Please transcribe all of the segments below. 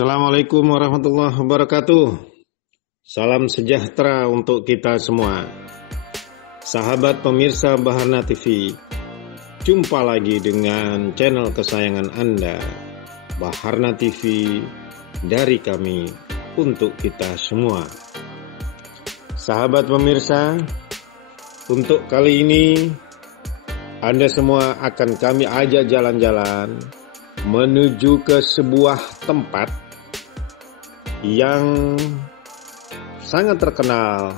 Assalamualaikum warahmatullahi wabarakatuh. Salam sejahtera untuk kita semua. Sahabat pemirsa Baharna TV, jumpa lagi dengan channel kesayangan Anda, Baharna TV, dari kami untuk kita semua. Sahabat pemirsa, untuk kali ini Anda semua akan kami ajak jalan-jalan menuju ke sebuah tempat yang sangat terkenal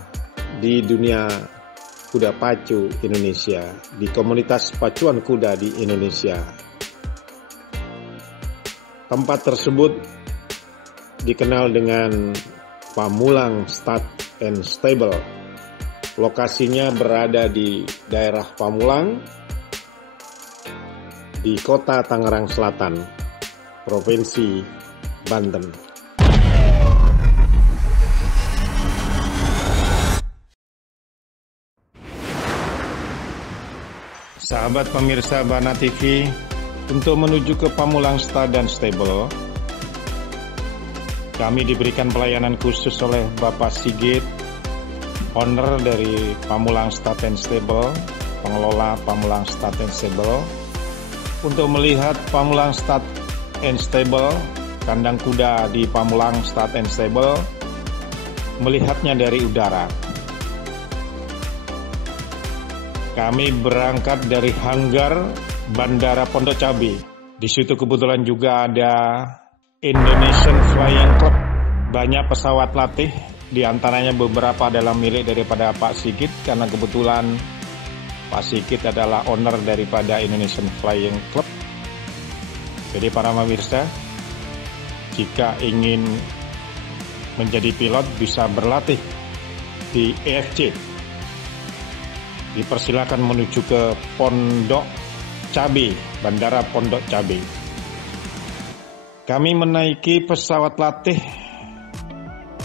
di dunia kuda pacu Indonesia, di komunitas pacuan kuda di Indonesia. Tempat tersebut dikenal dengan Pamulang Stud and Stable. Lokasinya berada di daerah Pamulang, di kota Tangerang Selatan, Provinsi Banten. Sahabat pemirsa Baharna TV, untuk menuju ke Pamulang Stud and Stable, kami diberikan pelayanan khusus oleh Bapak Sigit, owner dari Pamulang Stud and Stable, pengelola Pamulang Stud and Stable, untuk melihat Pamulang Stud and Stable, kandang kuda di Pamulang Stud and Stable, melihatnya dari udara. Kami berangkat dari hanggar Bandara Pondok Cabe. Di situ kebetulan juga ada Indonesian Flying Club. Banyak pesawat latih, di antaranya beberapa adalah milik daripada Pak Sigit, karena kebetulan Pak Sigit adalah owner daripada Indonesian Flying Club. Jadi para pemirsa, jika ingin menjadi pilot bisa berlatih di EFC. Dipersilakan menuju ke Pondok Cabe, Bandara Pondok Cabe. Kami menaiki pesawat latih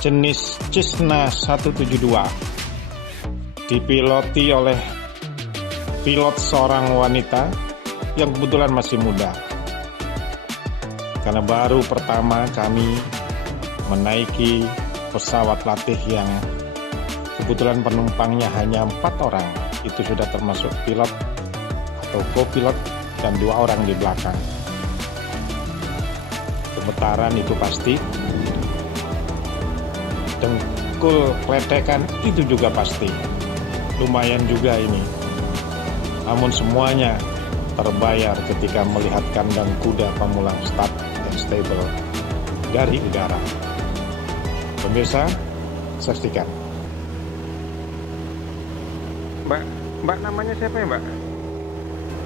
jenis Cessna 172, dipiloti oleh pilot seorang wanita yang kebetulan masih muda. Karena baru pertama kami menaiki pesawat latih yang kebetulan penumpangnya hanya 4 orang. Itu sudah termasuk pilot atau co-pilot dan 2 orang di belakang. Gemetaran itu pasti. Dengkul kletekan itu juga pasti. Lumayan juga ini. Namun semuanya terbayar ketika melihat kandang kuda Pamulang Stud and Stable dari udara. Pemirsa, saksikan. Mbak namanya siapa ya, Mbak?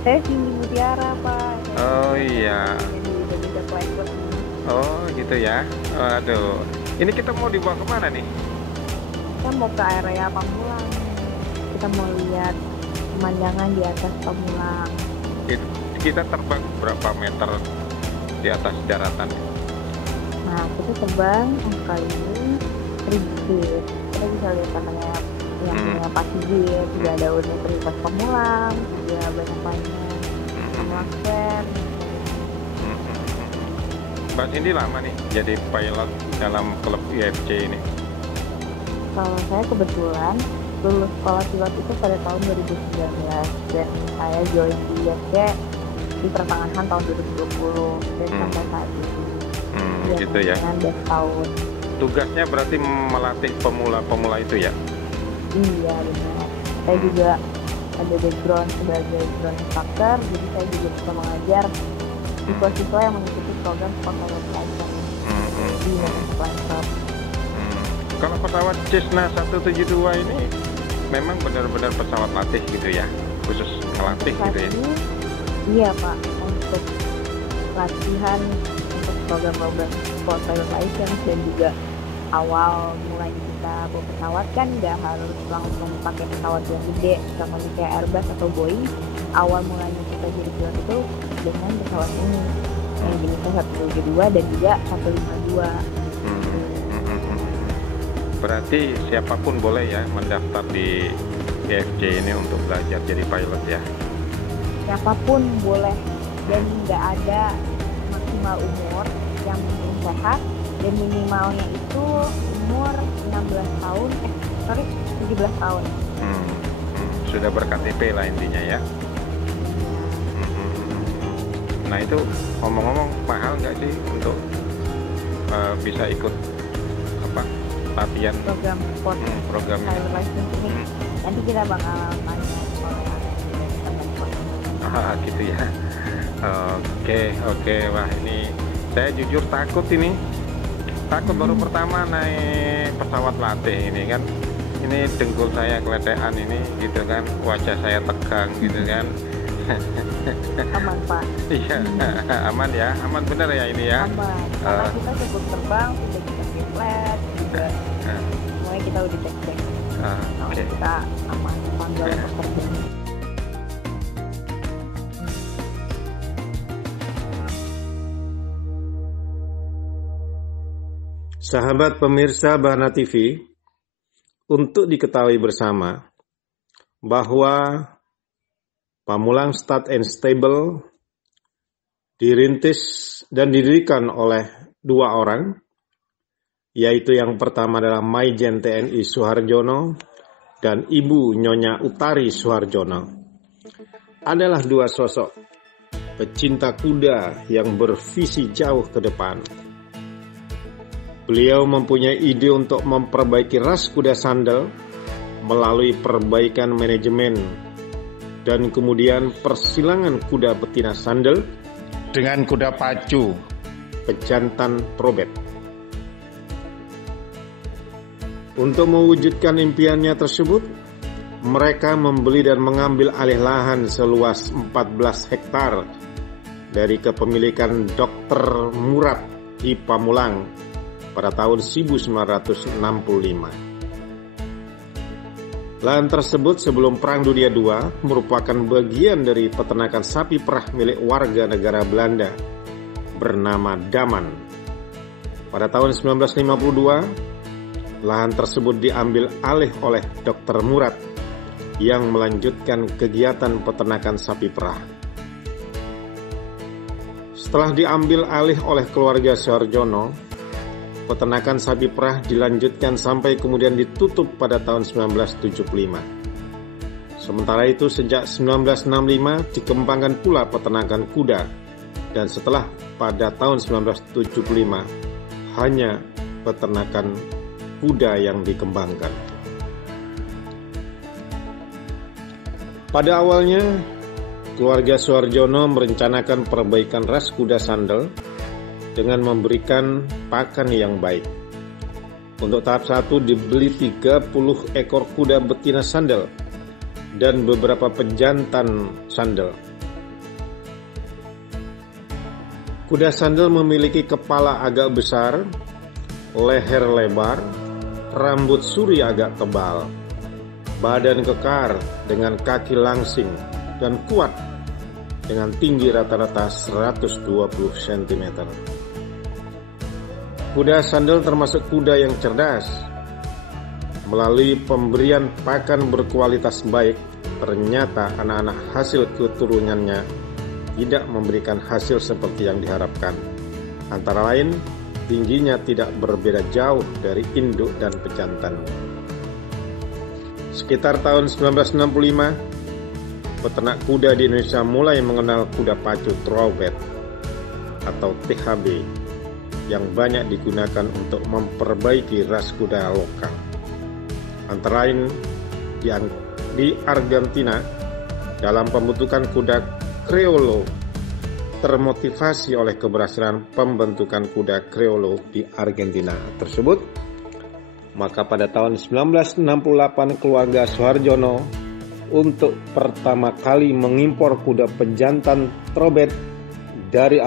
Saya Cindy Mutiara, Pak. Oh iya. Oh gitu ya. Aduh. Ini kita mau dibawa kemana nih? Kita mau ke area Pamulang. Kita mau lihat pemandangan di atas Pamulang. Kita terbang berapa meter di atas daratan? Nah, kita terbang kali ini 1000 feet. Kita bisa lihat katanya yang punya Pak Sigit, juga ada Universitas Pamulang, juga banyak Pamulang Square. Mbak Cindy lama nih jadi pilot dalam klub IFC ini? Kalau saya kebetulan lulus sekolah pilot itu pada tahun 2019 dan saya join di IFC di pertengahan tahun 2020 dan sampai saat ini. Gitu ya. Dengan 10 tahun. Tugasnya berarti melatih pemula-pemula itu ya? Iya benar. Saya juga ada background sebagai ground instructor, jadi saya juga bisa mengajar siswa-siswa yang mengikuti program Pilot License di Indonesian Flying Club. Kalau pesawat Cessna 172 ini memang benar-benar pesawat latih gitu ya, khusus ngelatih gitu ya? Iya Pak, untuk latihan untuk program-program Pilot License dan juga awal mulai kita bawa pesawat kan nggak harus langsung pakai pesawat yang gede seperti kayak Airbus atau Boeing. Awal mulanya kita jadi pilot itu dengan pesawat ini yang jenisnya 172 dan juga 152. Berarti siapapun boleh ya mendaftar di IFC ini untuk belajar jadi pilot ya? Siapapun boleh dan nggak ada maksimal umur, yang penting sehat dan minimalnya itu umur 17 tahun. Sudah ber-KTP lah intinya ya. Nah itu ngomong-ngomong mahal nggak sih untuk bisa ikut latihan program sport program driver license ini? Nanti kita bakal tanya soal gitu ya. Oke. Wah ini saya jujur takut ini. Takut baru pertama naik pesawat latih ini kan. Ini dengkul saya keletean ini gitu kan. Wajah saya tegang gitu kan. Aman Pak. Iya, aman ya. Aman bener ya ini ya. Aman. Karena kita sebelum terbang sudah kita flat juga. Semuanya kita udah cek. Oke. Kita aman panggil pekerjaan. Sahabat pemirsa Bahana TV, untuk diketahui bersama bahwa Pamulang Start and Stable dirintis dan didirikan oleh dua orang, yaitu yang pertama adalah Maijen TNI Suharjono dan Ibu Nyonya Utari Suharjono. Adalah dua sosok pecinta kuda yang bervisi jauh ke depan. Beliau mempunyai ide untuk memperbaiki ras kuda sandal melalui perbaikan manajemen dan kemudian persilangan kuda betina sandal dengan kuda pacu pejantan probet. Untuk mewujudkan impiannya tersebut, mereka membeli dan mengambil alih lahan seluas 14 hektar dari kepemilikan Dr. Murad di Pamulang pada tahun 1965. Lahan tersebut sebelum Perang Dunia II merupakan bagian dari peternakan sapi perah milik warga negara Belanda bernama Daman. Pada tahun 1952, lahan tersebut diambil alih oleh Dr. Murad yang melanjutkan kegiatan peternakan sapi perah. Setelah diambil alih oleh keluarga Suharjono, peternakan sapi perah dilanjutkan sampai kemudian ditutup pada tahun 1975. Sementara itu sejak 1965 dikembangkan pula peternakan kuda, dan setelah pada tahun 1975 hanya peternakan kuda yang dikembangkan. Pada awalnya keluarga Suharjono merencanakan perbaikan ras kuda sandal dengan memberikan pakan yang baik. Untuk tahap 1 dibeli 30 ekor kuda betina sandal dan beberapa pejantan sandal. Kuda sandal memiliki kepala agak besar, leher lebar, rambut suri agak tebal, badan kekar dengan kaki langsing dan kuat dengan tinggi rata-rata 120 cm. Kuda sandal termasuk kuda yang cerdas. Melalui pemberian pakan berkualitas baik, ternyata anak-anak hasil keturunannya tidak memberikan hasil seperti yang diharapkan. Antara lain, tingginya tidak berbeda jauh dari induk dan pejantan. Sekitar tahun 1965, peternak kuda di Indonesia mulai mengenal kuda pacu Thoroughbred atau THB yang banyak digunakan untuk memperbaiki ras kuda lokal. Antara lain di Argentina, dalam pembentukan kuda Creolo termotivasi oleh keberhasilan pembentukan kuda Creolo di Argentina tersebut, maka pada tahun 1968 keluarga Suharjono untuk pertama kali mengimpor kuda pejantan Thoroughbred dari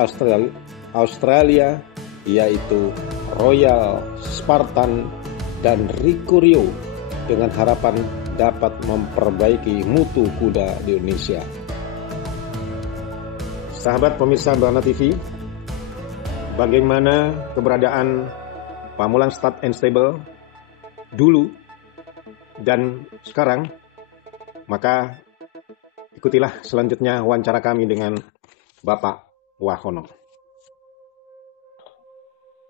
Australia, yaitu Royal Spartan dan Ricciurio, dengan harapan dapat memperbaiki mutu kuda di Indonesia. Sahabat pemirsa Bahana TV, bagaimana keberadaan Pamulang Start and Stable dulu dan sekarang? Maka ikutilah selanjutnya wawancara kami dengan Bapak Wahono.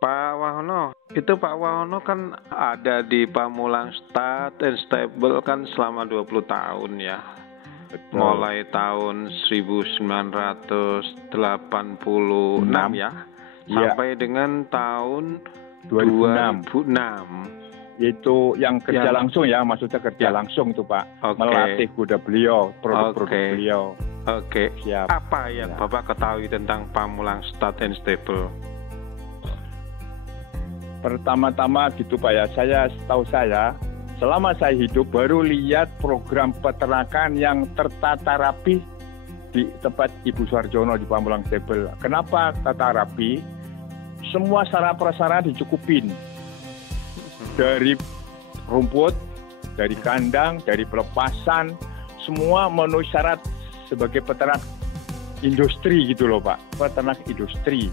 Pak Wahono, itu Pak Wahono kan ada di Pamulang Stud and Stable kan selama 20 tahun ya. Betul. Mulai tahun 1986 ya, sampai dengan tahun 2006. Itu yang kerja langsung ya, maksudnya kerja langsung tuh Pak. Melatih kuda beliau, produk-produk beliau. Oke. Siap. Apa yang Bapak ketahui tentang Pamulang Stud and Stable? Pertama-tama gitu Pak ya, setahu saya, selama saya hidup baru lihat program peternakan yang tertata rapi di tempat Ibu Suharjono di Pamulang Stable. Kenapa tata rapi? Semua sarana-prasarana dicukupin. Dari rumput, dari kandang, dari pelepasan, semua memenuhi syarat sebagai peternak industri gitu loh Pak. Peternak industri.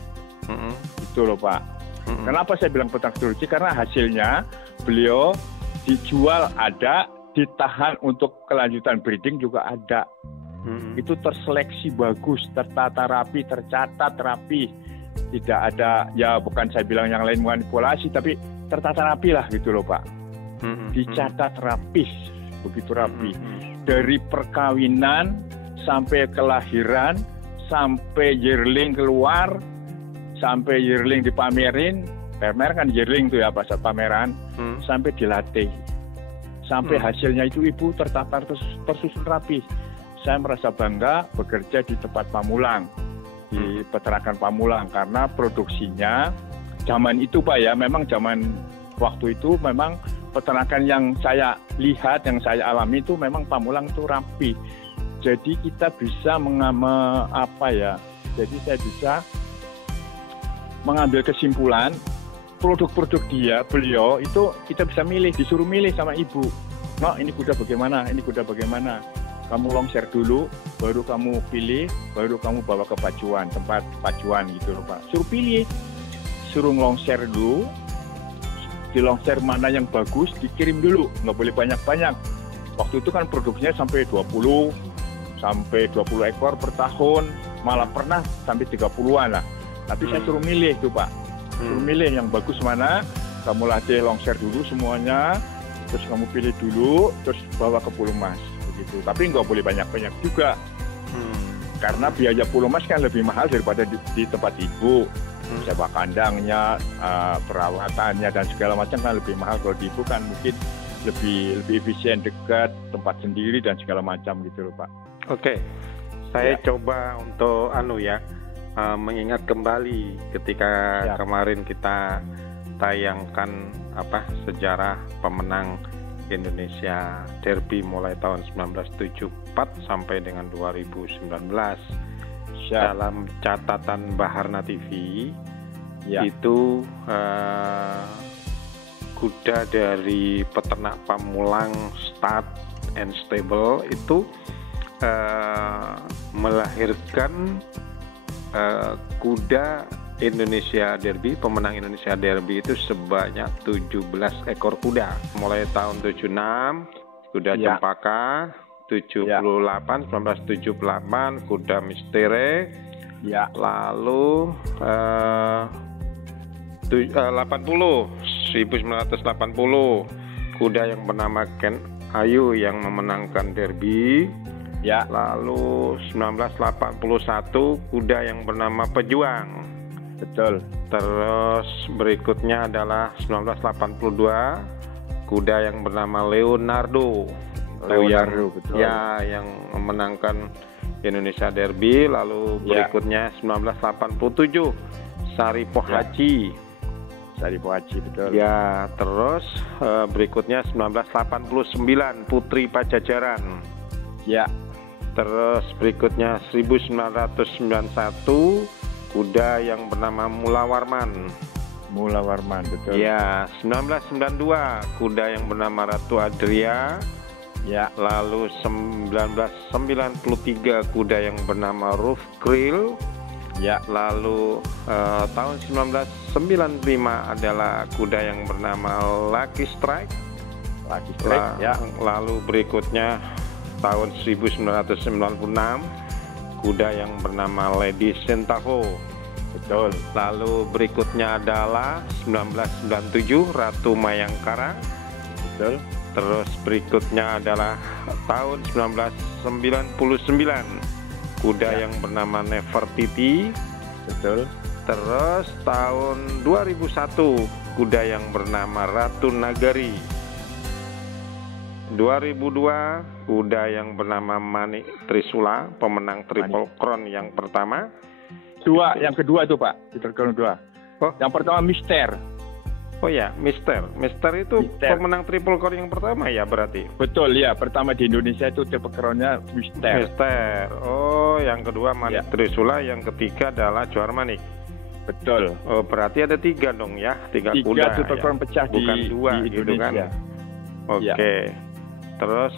Gitu loh Pak. Kenapa saya bilang peternak industri? Karena hasilnya beliau dijual ada, ditahan untuk kelanjutan breeding juga ada. Itu terseleksi bagus, tertata rapi, tercatat rapi. Tidak ada, ya bukan saya bilang yang lain manipulasi, tapi tertata rapi lah gitu loh Pak. Dicatat rapi, begitu rapi. Dari perkawinan sampai kelahiran, sampai yearling keluar, sampai yearling dipamerin, pamer kan yearling tuh ya pas pameran, sampai dilatih. Sampai hasilnya itu Ibu tertata tersusun rapi. Saya merasa bangga bekerja di tempat Pamulang, di peternakan Pamulang, karena produksinya zaman itu Pak ya, memang zaman waktu itu memang peternakan yang saya lihat, yang saya alami itu memang Pamulang itu rapi. Jadi kita bisa jadi saya bisa mengambil kesimpulan produk-produk beliau itu kita bisa milih, disuruh milih sama Ibu. No, ini kuda bagaimana, ini kuda bagaimana. Kamu longser dulu, baru kamu pilih, baru kamu bawa ke pacuan, tempat pacuan gitu loh Pak. Suruh pilih, suruh ngelongser dulu, di longser mana yang bagus, dikirim dulu, nggak boleh banyak-banyak. Waktu itu kan produksinya sampai 20 ekor per tahun, malah pernah sampai 30-an lah. Tapi saya suruh milih tuh Pak, suruh milih yang bagus mana, kamu latih longser dulu semuanya, terus kamu pilih dulu, terus bawa ke Pulau Mas. Begitu. Tapi nggak boleh banyak-banyak juga, karena biaya Pulau Mas kan lebih mahal daripada di tempat Ibu. Sewa kandangnya, perawatannya dan segala macam kan lebih mahal. Kalau di Ibu kan mungkin lebih efisien, dekat, tempat sendiri dan segala macam gitu loh Pak. Oke, saya coba untuk mengingat kembali ketika kemarin kita tayangkan sejarah pemenang Indonesia Derby mulai tahun 1974 sampai dengan 2019. Dalam catatan Baharna TV itu kuda dari peternak Pamulang Stud and Stable itu melahirkan kuda Indonesia Derby, pemenang Indonesia Derby itu sebanyak 17 ekor kuda. Mulai tahun 76 kuda Cempaka, 1978 kuda Mistere, lalu 1980 kuda yang bernama Ken Ayu yang memenangkan Derby. Lalu 1981 kuda yang bernama Pejuang. Betul. Terus berikutnya adalah 1982 kuda yang bernama Leonardo, betul. Ya, yang memenangkan Indonesia Derby. Lalu berikutnya 1987 Saripoh Haji. Saripoh Haji, betul. Ya, terus berikutnya 1989 Putri Pajajaran. Ya. Terus berikutnya 1991 kuda yang bernama Mula Warman. Mula Warman, betul. Ya, 1992 kuda yang bernama Ratu Adria. Ya. Lalu 1993 kuda yang bernama Roof Krill. Ya. Lalu tahun 1995 adalah kuda yang bernama Lucky Strike. Lucky Strike, ya. Lalu berikutnya tahun 1996 kuda yang bernama Lady Sentavo. Betul. Lalu berikutnya adalah 1997 Ratu Mayangkara. Betul. Terus berikutnya adalah tahun 1999 kuda yang bernama Nefertiti. Betul. Terus tahun 2001 kuda yang bernama Ratu Nagari. 2002 kuda yang bernama Manik Trisula, pemenang Triple Crown yang pertama. Yang kedua itu Pak, Triple Crown 2. Oh. Yang pertama Mister. Oh ya, Mister itu pemenang Triple Crown yang pertama ya berarti? Betul ya, pertama di Indonesia itu Triple Crown-nya Mister. Oh, yang kedua Manik Trisula, yang ketiga adalah Johar Manik. Betul. Oh, berarti ada 3 dong ya, 3 kuda. 3 Triple Crown pecah bukan di 2 di gitu kan? Indonesia. Oke. Terus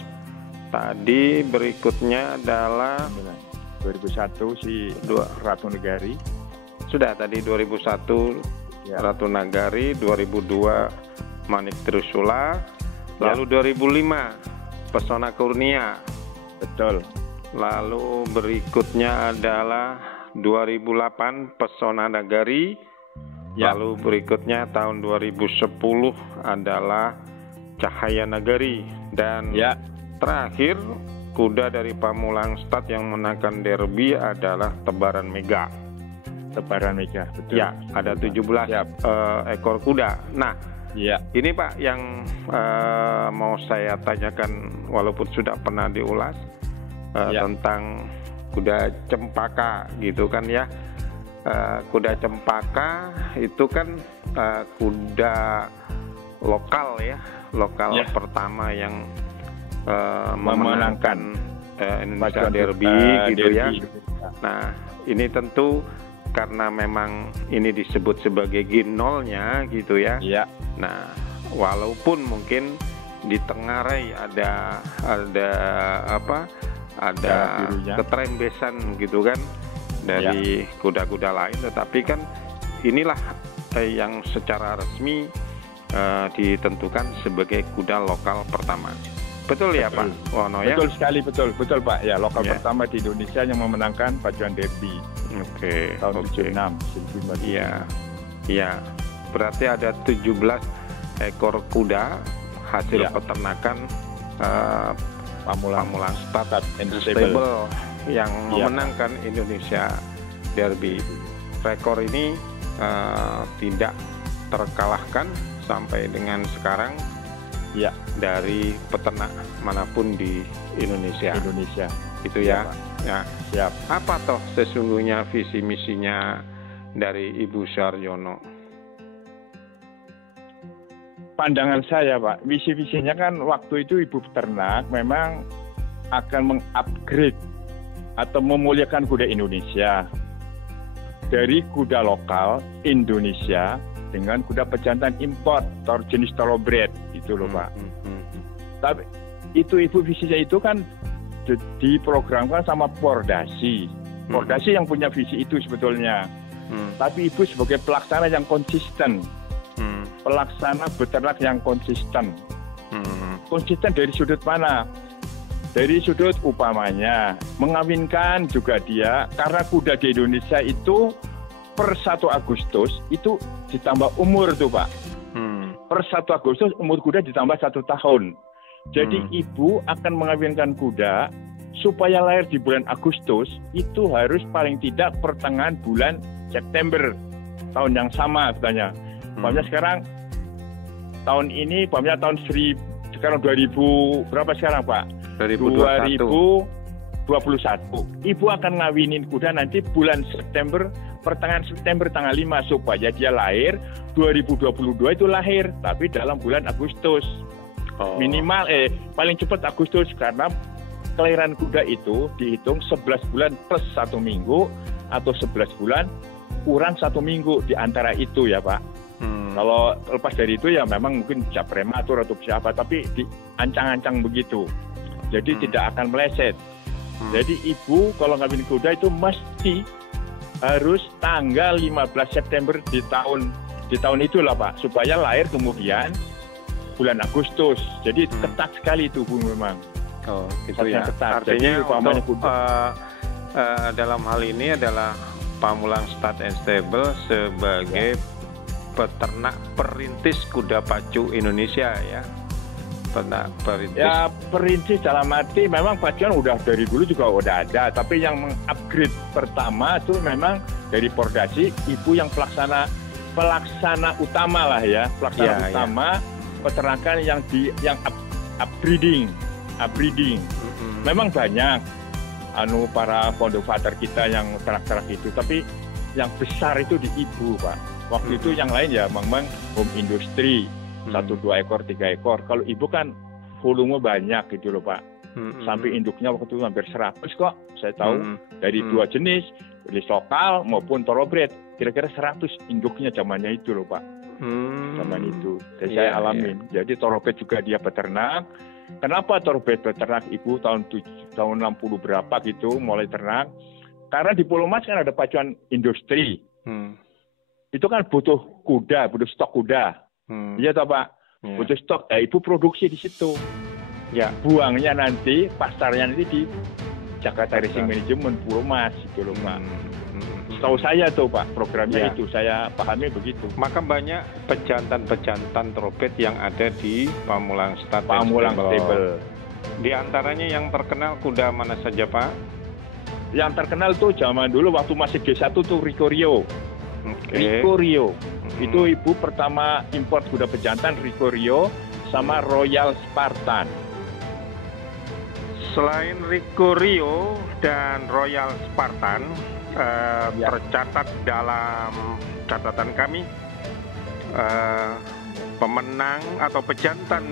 tadi berikutnya adalah 2001 si Ratu Nagari. Sudah tadi 2001 Ratu Nagari, 2002 Manik Trisula, lalu 2005 Pesona Kurnia. Betul. Lalu berikutnya adalah 2008 Pesona Nagari. Lalu berikutnya tahun 2010 adalah Cahaya Nagari. Dan terakhir kuda dari Pamulang Stad yang menangkan derby adalah Tebaran Mega. Tebaran Mega, betul. Ya, ada 17 ekor kuda. Nah, ini Pak yang mau saya tanyakan walaupun sudah pernah diulas tentang kuda cempaka gitu kan ya. Kuda cempaka itu kan kuda lokal ya, pertama yang memenangkan Indonesia Derby gitu ya. Nah, ini tentu karena memang ini disebut sebagai G0-nya gitu ya. Nah, walaupun mungkin di Tenggarai ada keterembesan gitu kan dari kuda-kuda lain, tetapi kan inilah yang secara resmi ditentukan sebagai kuda lokal pertama. Betul ya Pak Wono ya? Betul sekali, betul Pak. Ya, lokal pertama di Indonesia yang memenangkan pacuan derby. Tahun 76. Iya. Berarti ada 17 ekor kuda hasil peternakan Pamulang Stad Stable yang memenangkan Indonesia Derby. Rekor ini tidak terkalahkan sampai dengan sekarang dari peternak manapun di Indonesia. Itu ya. Siap. Apa toh sesungguhnya visi misinya dari Ibu Suharyono? Pandangan saya Pak, visi-visinya kan waktu itu Ibu Peternak memang akan mengupgrade atau memuliakan kuda Indonesia dari kuda lokal Indonesia dengan kuda pejantan import jenis thoroughbred itu loh Pak. Tapi itu Ibu visinya itu kan diprogramkan sama Pordasi. Pordasi yang punya visi itu sebetulnya. Tapi Ibu sebagai pelaksana yang konsisten. Pelaksana beternak yang konsisten. Konsisten dari sudut mana? Dari sudut upamanya mengawinkan juga dia, karena kuda di Indonesia itu per 1 Agustus itu ditambah umur tuh Pak. Per 1 Agustus umur kuda ditambah 1 tahun. Jadi ibu akan mengawinkan kuda supaya lahir di bulan Agustus itu harus paling tidak pertengahan bulan September tahun yang sama katanya. Pokoknya sekarang tahun ini, pokoknya sekarang 2000 berapa sekarang Pak? 2021. Ibu akan ngawinin kuda nanti bulan September, pertengahan September tanggal 5 supaya dia lahir 2022 itu lahir, tapi dalam bulan Agustus. Minimal paling cepat Agustus, karena kelahiran kuda itu dihitung 11 bulan plus 1 minggu atau 11 bulan kurang 1 minggu di antara itu ya Pak. Kalau lepas dari itu ya memang mungkin bisa prematur atau bisa apa, tapi diancang-ancang begitu. Jadi tidak akan meleset. Jadi ibu kalau ngawin kuda itu mesti harus tanggal 15 September di tahun itulah Pak, supaya lahir kemudian bulan Agustus. Jadi ketat sekali itu Bu memang. Gitu ya. Artinya untuk dalam hal ini adalah Pamulang Stud and Stable sebagai peternak perintis kuda pacu Indonesia ya. Peternak perintis. Ya perintis dalam arti memang pacuan udah dari dulu juga udah ada, tapi yang mengupgrade pertama itu memang dari Pordasi, ibu yang pelaksana utama lah ya, utama peternakan yang upbreeding. Memang banyak para founder kita yang ternak-ternak itu, tapi yang besar itu di ibu, Pak. Waktu itu yang lain ya memang home industry, 1, 2 ekor, 3 ekor. Kalau ibu kan volume banyak gitu loh, Pak. Sampai induknya waktu itu hampir 100 kok. Saya tahu dari 2 jenis, jenis lokal maupun thoroughbred. Kira-kira 100 induknya zamannya itu loh, Pak. Zaman itu. Dan saya alamin. Jadi thoroughbred juga dia peternak. Kenapa thoroughbred peternak ibu tahun 60 berapa gitu mulai ternak? Karena di Pulau Mas kan ada pacuan industri. Itu kan butuh kuda, butuh stok kuda. Iya toh Pak? Butuh stok. Ibu produksi di situ. Ya, buangnya nanti, pasarnya nanti di Jakarta Racing Management Pulau Mas gitu loh, Pak. Setahu saya tuh Pak, programnya itu saya pahami begitu. Maka banyak pejantan-pejantan thoroughbred yang ada di Pamulang Stud Pamulang Stable. Di antaranya yang terkenal kuda mana saja Pak? Yang terkenal tuh zaman dulu waktu masih G1 tuh Rico Rio. Rico Rio. Itu ibu pertama import kuda pejantan Rico Rio sama Royal Spartan. Selain Rico Rio dan Royal Spartan, tercatat dalam catatan kami pemenang atau pejantan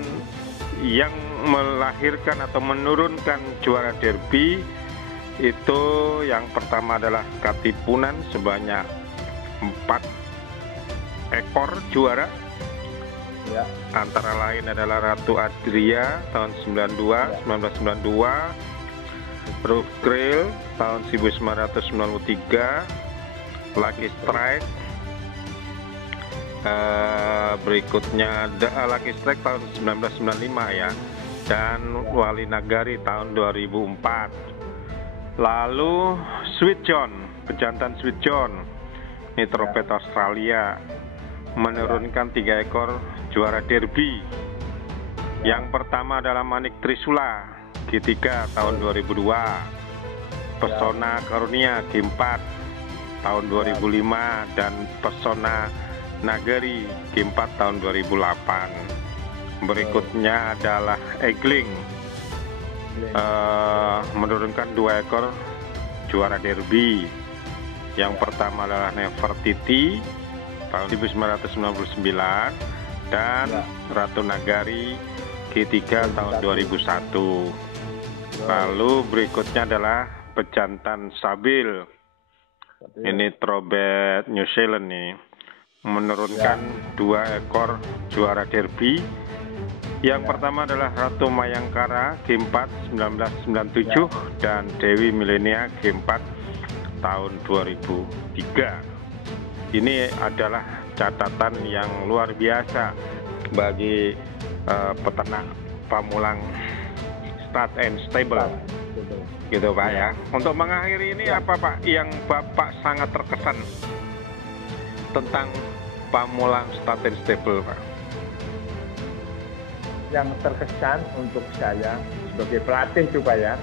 yang melahirkan atau menurunkan juara derby itu yang pertama adalah Katipunan sebanyak 4 ekor juara. Antara lain adalah Ratu Adria tahun 1992, Roof Grail tahun 1993, Lucky Strike, berikutnya Lucky Strike tahun 1995 ya, dan Wali Nagari tahun 2004. Lalu Sweet John, pejantan Sweet John, ini thoroughbred Australia, menurunkan 3 ekor juara derby. Yang pertama adalah Manik Trisula G3 tahun 2002, Pesona Karunia G4 tahun 2005, dan Pesona Nagari G4 tahun 2008. Berikutnya adalah Egling, menurunkan 2 ekor juara derby. Yang pertama adalah Nefertiti tahun 1999 dan Ratu Nagari G3 tahun 2001. Lalu berikutnya adalah pejantan Sabil. Ini thoroughbred New Zealand nih, menurunkan 2 ekor juara derby. Yang pertama adalah Ratu Mayangkara G4 1997 dan Dewi Milenia G4 tahun 2003. Ini adalah catatan yang luar biasa bagi peternak Pamulang Stud and Stable, gitu Pak ya. Untuk mengakhiri ini apa Pak yang Bapak sangat terkesan tentang Pamulang Stud and Stable Pak? Yang terkesan untuk saya sebagai pelatih itu Pak ya,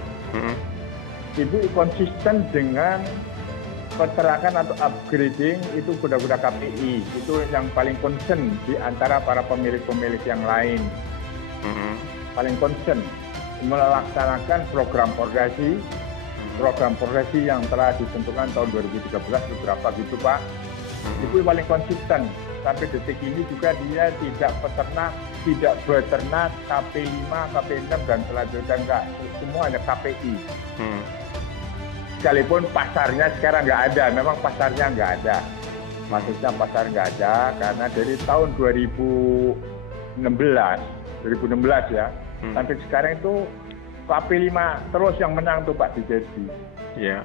Ibu konsisten dengan peternakan atau upgrading itu kuda-kuda KPI, itu yang paling concern di antara para pemilik-pemilik yang lain. Paling concern melaksanakan program Pordasi yang telah ditentukan tahun 2013 beberapa gitu Pak. Itu paling konsisten sampai detik ini juga dia tidak beternak KP5, KP6 dan selanjutnya enggak, semua hanya KPI. Sekalipun pasarnya sekarang nggak ada, memang pasarnya nggak ada. Maksudnya pasar nggak ada karena dari tahun 2016 ya, sampai sekarang itu KP5 terus yang menang tuh Pak di derby. Ya.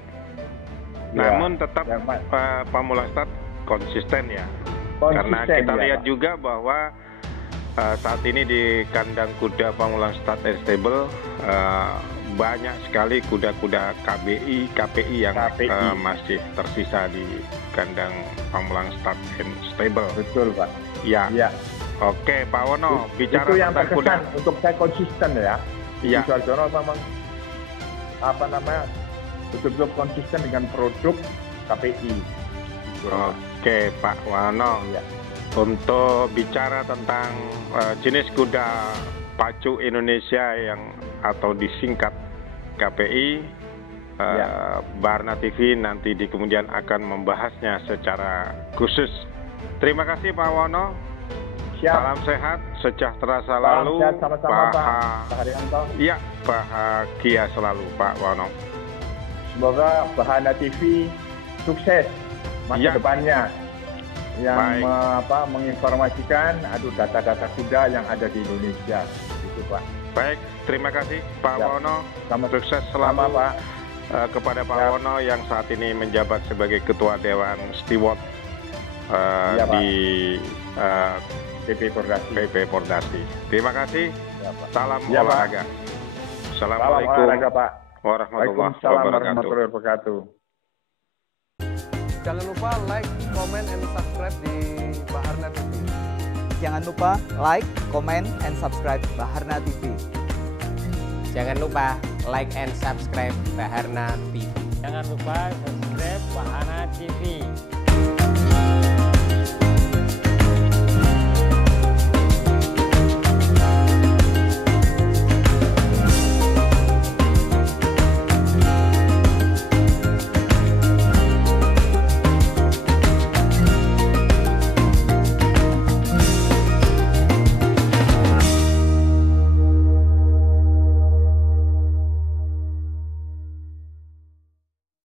Namun tetap Pamulang Stud konsisten ya. Karena kita lihat juga bahwa saat ini di kandang kuda Pamulang Stud and Stable banyak sekali kuda-kuda KPI yang masih tersisa di kandang Pamulang Start and Stable. Betul, Pak. Ya. Ya. Oke, Pak Wono, bicara itu yang tentang kuda. terkesan untuk saya konsisten ya. Iya. Ibu Sarjono memang betul-betul konsisten dengan produk KPI. Oke, Pak Wono. Ya. Untuk bicara tentang jenis kuda pacu Indonesia atau disingkat KPI, Baharna TV nanti di kemudian akan membahasnya secara khusus. Terima kasih Pak Wono. Siap. Salam sehat, sejahtera Salam selalu. sehat sama-sama Pak Haryanto. Iya, bahagia selalu Pak Wono. Semoga Baharna TV sukses masa depannya yang menginformasikan data-data kuda yang ada di Indonesia, gitu Pak. Baik, terima kasih Pak Wono. Sukses selalu Pak. Kepada Pak Wono yang saat ini menjabat sebagai Ketua Dewan Steward di PP Pordasi. Terima kasih. Salam Ya, olahraga. Pak. Assalamualaikum Salam olahraga, Pak. warahmatullahi wabarakatuh. Jangan lupa like, comment, and subscribe di Baharna TV. Jangan lupa like, comment, and subscribe Baharna TV. Jangan lupa like and subscribe Baharna TV. Jangan lupa subscribe Baharna TV.